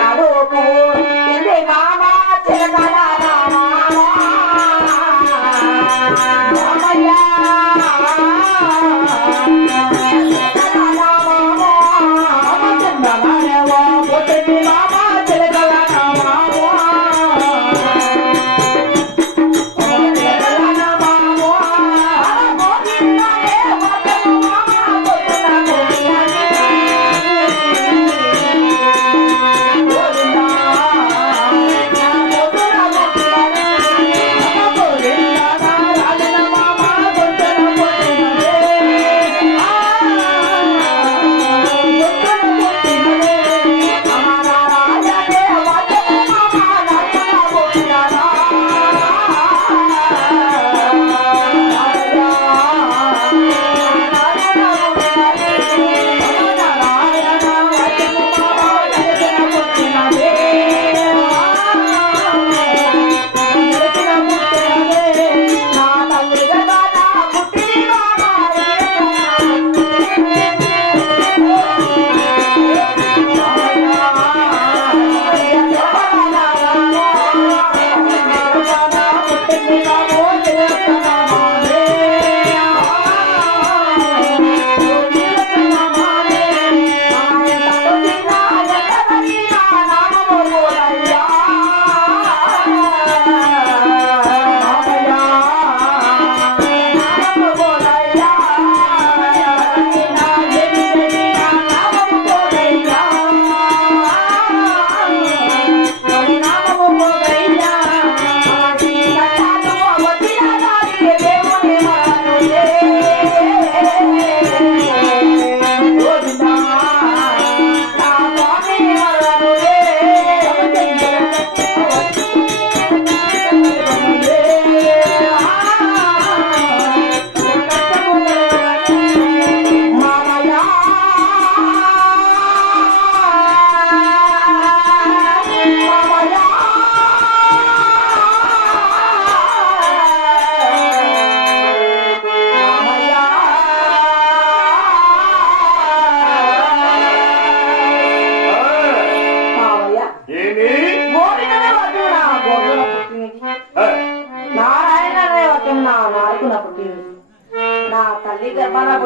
ಮಾಡೋ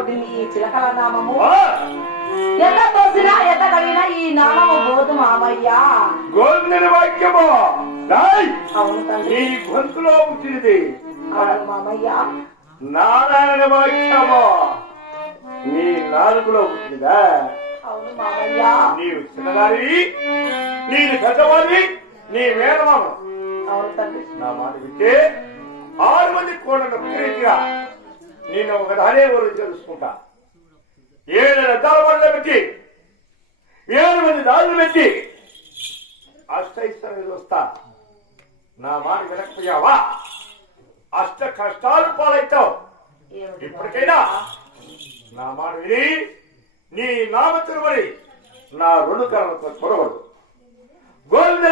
పుట్టింది ఈ చిలకల నామము. ఎంత తోసినా ఎంత కడిగినా ఈ నామము పోదు మామయ్య. గోవిందుని వాక్యము. అవును తండ్రి. నీ గొంతులో పుట్టినది అవును మామయ్య. నారాయణ వాక్యము. నీ నాలుగులో పుట్టినదా అవును మామయ్య. నీవు చిన్నదారి నేను పెద్దవాడి నీ మేనమామ. అవును తండ్రి. నా మాట వింటే ఆరు మంది కోడలు ప్రీతిగా నేను ఒక దానే ఊరు తెలుసుకుంటా? ఏడు రథాల బండ్లు పెట్టి ఏడు మంది దారులు పెట్టి అష్టైశ్వర్యాలు వస్తా. నా మాట వినకపోయావా? అష్ట కష్టాలు పాలవుతావు ఏమిటి? ఇప్పటికైనా నా మాట విని నీ నామ తిరుమడి నా రెండు కళలతో చూడవద్దు.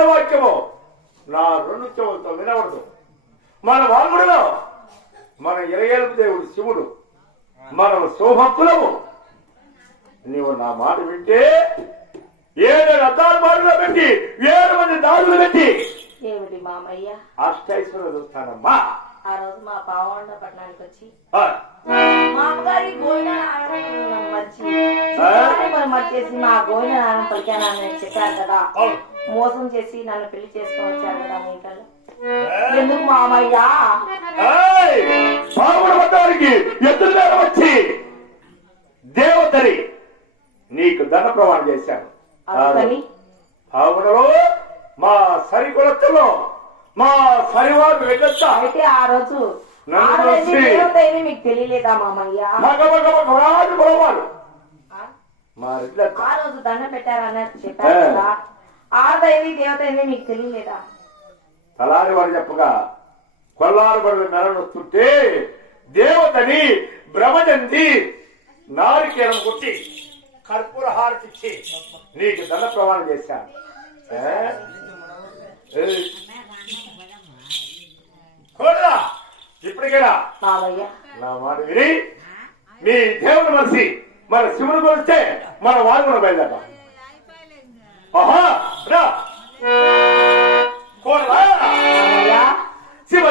వాక్యము నా రెండు చెవులతో వినవద్దు. మన వాంగుడిలో మన ఇరగేలుపు దేవుడు శివుడు. మనం శోభక్కులము నీవు నా మాట వింటే ఏడు రథాలు బాడులో పెట్టి ఏడు మంది దారులు పెట్టి. ఏమిటి మామయ్య? అష్టైశ్వర్యాలు చూస్తానమ్మా ఆ రోజు మా పావండ పట్టణానికి వచ్చి ఆ, మా అమ్మగారి గోయిన మర్చేసి మా గోయిన నాన్న పలికానని చెప్పారు కదా. మోసం చేసి నన్ను పెళ్ళి చేసుకొని వచ్చారు కదా మీ? ఎందుకు మామయ్య? ఎదురు మీద వచ్చి దేవతని నీకు దండ ప్రమాణం చేశాను. పావులలో మా సరికొలతలో మా సరివారు వెళ్ళొచ్చా అయితే ఆ రోజు మీకు తెలియలేదా మామయ్య? ఆ? రోజు దండం పెట్టారన్నట్టు చెప్పారు ఏ. కదా. ఆడదైది దేవత మీకు తెలియలేదా? తలారి వాడు చెప్పగా కొల్లారు మెరనొస్తుంటే దేవతని భ్రమజంది నారికేలం కొట్టి కర్పూర హారతిచ్చి నీకు దండ ప్రమాణం చేశాను. ఇప్పటికైనా? ఇప్పటికేనా నా మాట విని మీ దేవుని మనిషి మన శివుని కొలిస్తే మన వాగున బయలుదేట ఆహా కోరలా శివ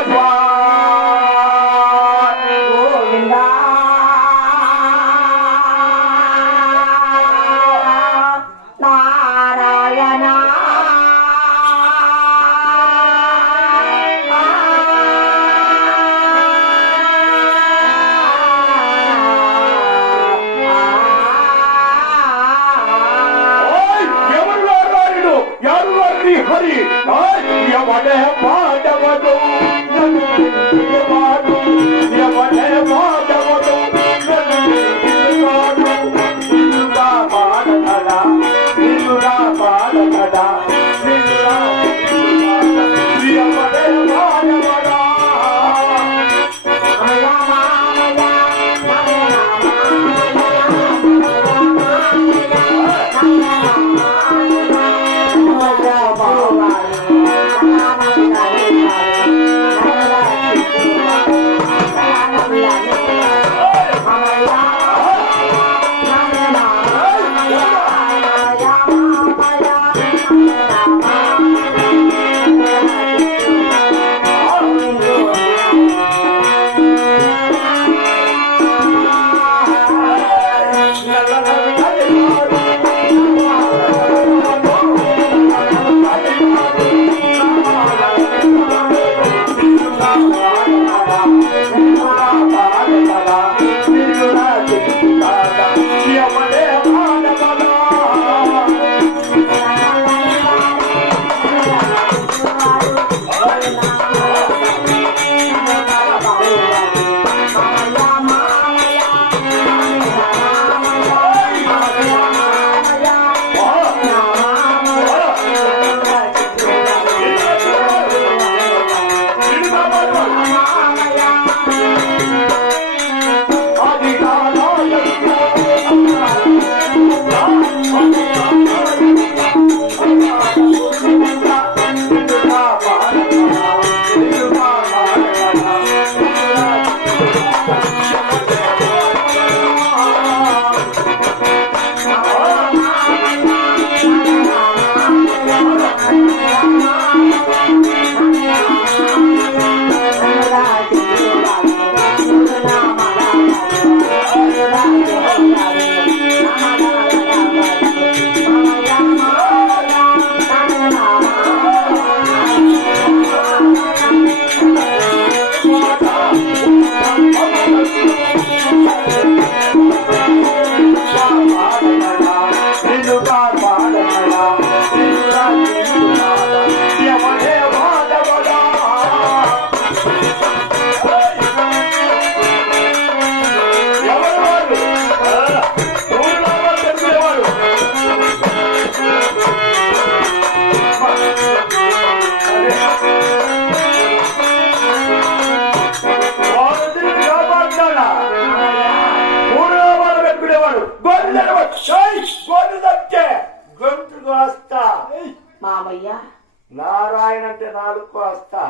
నారాయణ అంటే నాలుగు వస్తా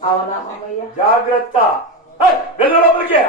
అవునా జాగ్రత్త వెళ్ళు లోపలికి